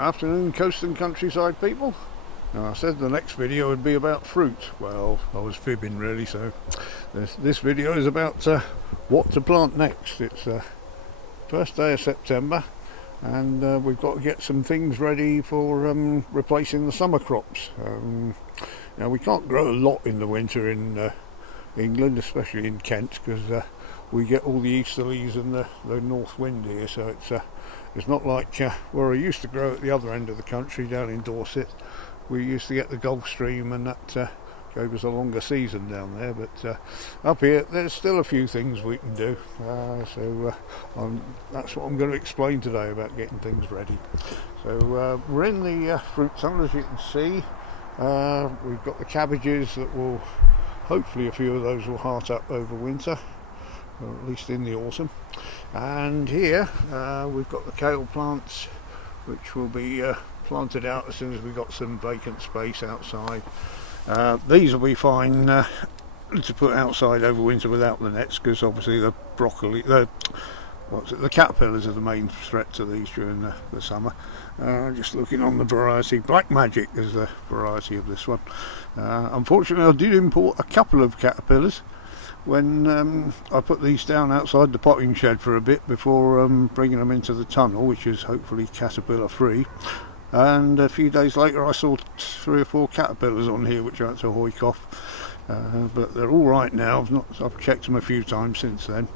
Afternoon, coast and countryside people. Now, I said the next video would be about fruit. Well, I was fibbing really, so this video is about what to plant next. It's first day of September, and we've got to get some things ready for replacing the summer crops. Now, we can't grow a lot in the winter in England, especially in Kent, because we get all the easterlies and the north wind here, so it's not like where I used to grow at the other end of the country down in Dorset. We used to get the Gulf Stream, and that gave us a longer season down there, but up here there's still a few things we can do, so that's what I'm going to explain today about getting things ready. So we're in the fruit tunnel, as you can see. We've got the cabbages that will, hopefully a few of those will heart up over winter, or at least in the autumn. And here we've got the kale plants, which will be planted out as soon as we've got some vacant space outside. These will be fine to put outside over winter without the nets, because obviously the broccoli, the caterpillars are the main threat to these during the summer. Just looking on the variety, Black Magic is the variety of this one. Unfortunately, I did import a couple of caterpillars when I put these down outside the potting shed for a bit before bringing them into the tunnel, which is hopefully caterpillar free. And a few days later I saw 3 or 4 caterpillars on here, which I had to hoik off, but they're all right now. I've checked them a few times since then,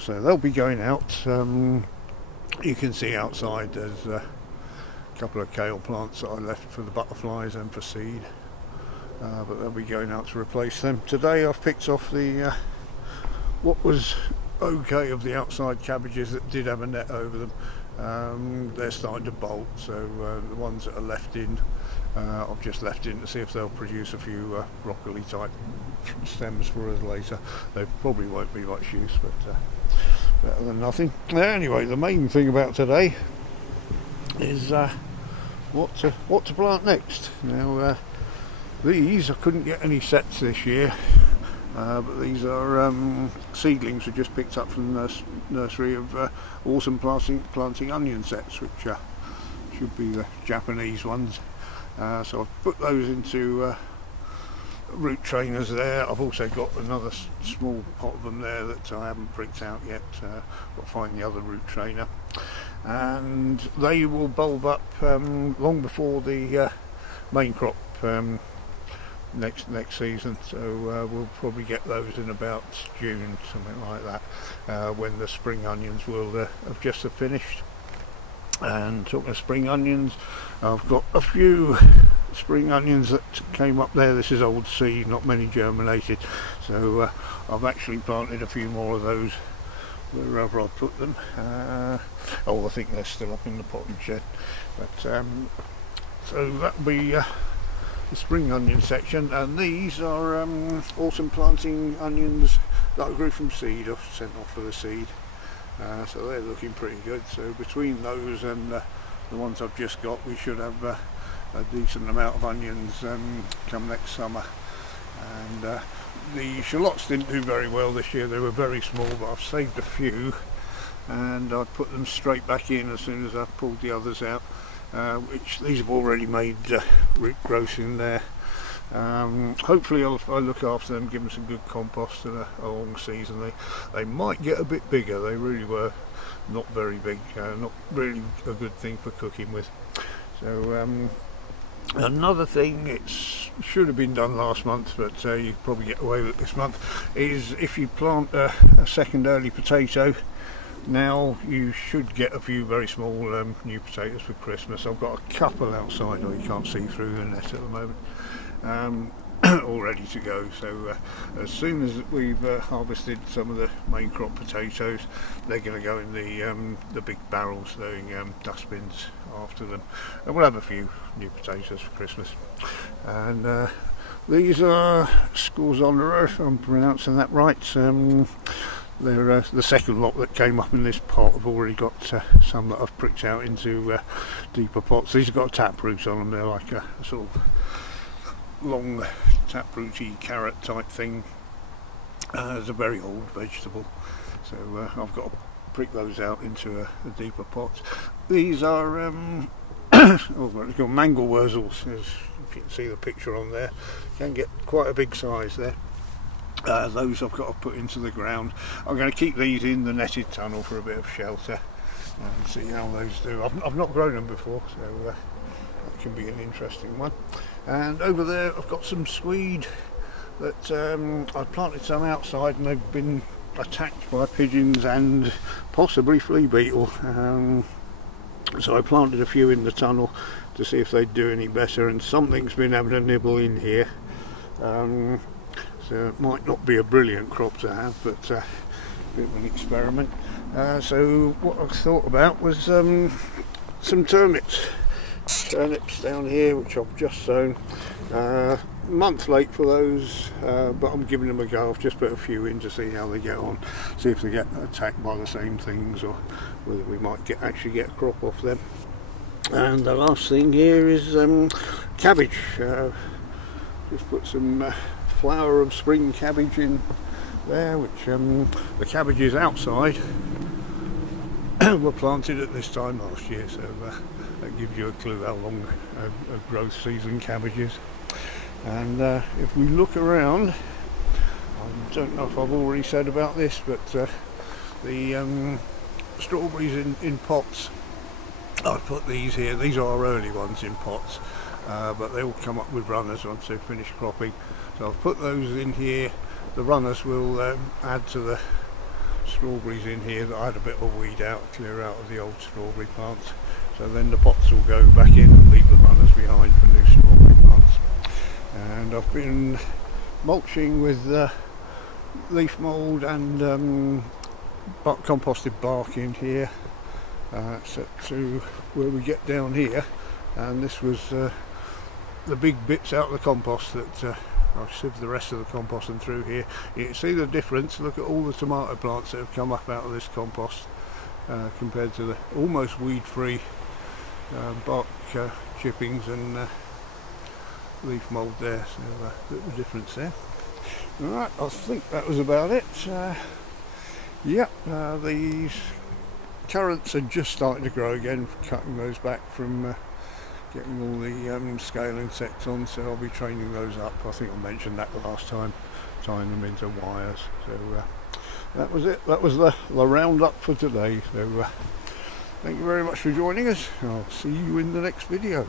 so they'll be going out. You can see outside there's a couple of kale plants that I left for the butterflies and for seed, but they'll be going out to replace them. Today I've picked off the what was okay of the outside cabbages that did have a net over them. They're starting to bolt, so the ones that are left in, I've just left in to see if they'll produce a few broccoli type stems for us later. They probably won't be much use, but better than nothing. Anyway, the main thing about today is what to plant next. Now, these I couldn't get any sets this year, but these are seedlings we just picked up from the nursery of autumn planting onion sets, which should be the Japanese ones. So I've put those into root trainers there. I've also got another small pot of them there that I haven't pricked out yet. Got to find the other root trainer, and they will bulb up long before the main crop next season, so we'll probably get those in about June, something like that, when the spring onions will have just finished. And talking of spring onions, I've got a few spring onions that came up there. This is old seed, not many germinated, so I've actually planted a few more of those wherever I put them. I think they're still up in the potting shed, but so that'll be the spring onion section. And these are autumn planting onions that I grew from seed. I've sent off for the seed, so they're looking pretty good. So between those and the ones I've just got, we should have a decent amount of onions come next summer. And the shallots didn't do very well this year. They were very small, but I've saved a few, and I put them straight back in as soon as I pulled the others out. Which these have already made root growth in there. Hopefully if I look after them, give them some good compost and a long season, they might get a bit bigger. They really were not very big, not really a good thing for cooking with. So another thing, it should have been done last month, but you probably get away with it this month, is if you plant a second early potato, now you should get a few very small new potatoes for Christmas. I've got a couple outside, or you can't see through the net at the moment, all ready to go. So as soon as we've harvested some of the main crop potatoes, they're going to go in the big barrels, the dustbins after them, and we'll have a few new potatoes for Christmas. And these are Scorzonera, if I'm pronouncing that right. They're the second lot that came up in this pot. I've already got some that I've pricked out into deeper pots. These have got a taproot on them. They're like a sort of long taprooty carrot type thing. It's a very old vegetable, so I've got to prick those out into a deeper pot. These are oh, what they call mangle wurzels, as if you can see the picture on there. Can get quite a big size there. Those I've got to put into the ground. I'm going to keep these in the netted tunnel for a bit of shelter and see how those do. I've not grown them before, so that can be an interesting one. And over there I've got some swede that I planted some outside, and they've been attacked by pigeons and possibly flea beetle. So I planted a few in the tunnel to see if they'd do any better, and something's been having a nibble in here. So it might not be a brilliant crop to have, but a bit of an experiment. So what I thought about was some turnips. Turnips down here, which I've just sown. A month late for those, but I'm giving them a go. I've just put a few in to see how they get on, see if they get attacked by the same things, or whether we might actually get a crop off them. And the last thing here is cabbage. Just put some flower of spring cabbage in there, which the cabbages outside were planted at this time last year, so that gives you a clue how long a growth season cabbage is. And if we look around, I don't know if I've already said about this, but the strawberries in pots, I've put these here. These are our early ones in pots, but they will come up with runners once they've finished cropping. So I've put those in here. The runners will add to the strawberries in here that I had a bit of a weed out, clear out of the old strawberry plants. So then the pots will go back in and leave the runners behind for new strawberry plants. And I've been mulching with leaf mould and composted bark in here, set to where we get down here. And this was the big bits out of the compost that I've sieved the rest of the compost and through here. You can see the difference. Look at all the tomato plants that have come up out of this compost compared to the almost weed-free bark chippings and leaf mould there. So a bit of a difference there. Alright, I think that was about it. These currants are just starting to grow again, cutting those back from getting all the scale insects on, so I'll be training those up. I think I mentioned that last time, tying them into wires. So that was it. That was the roundup for today. So thank you very much for joining us. I'll see you in the next video.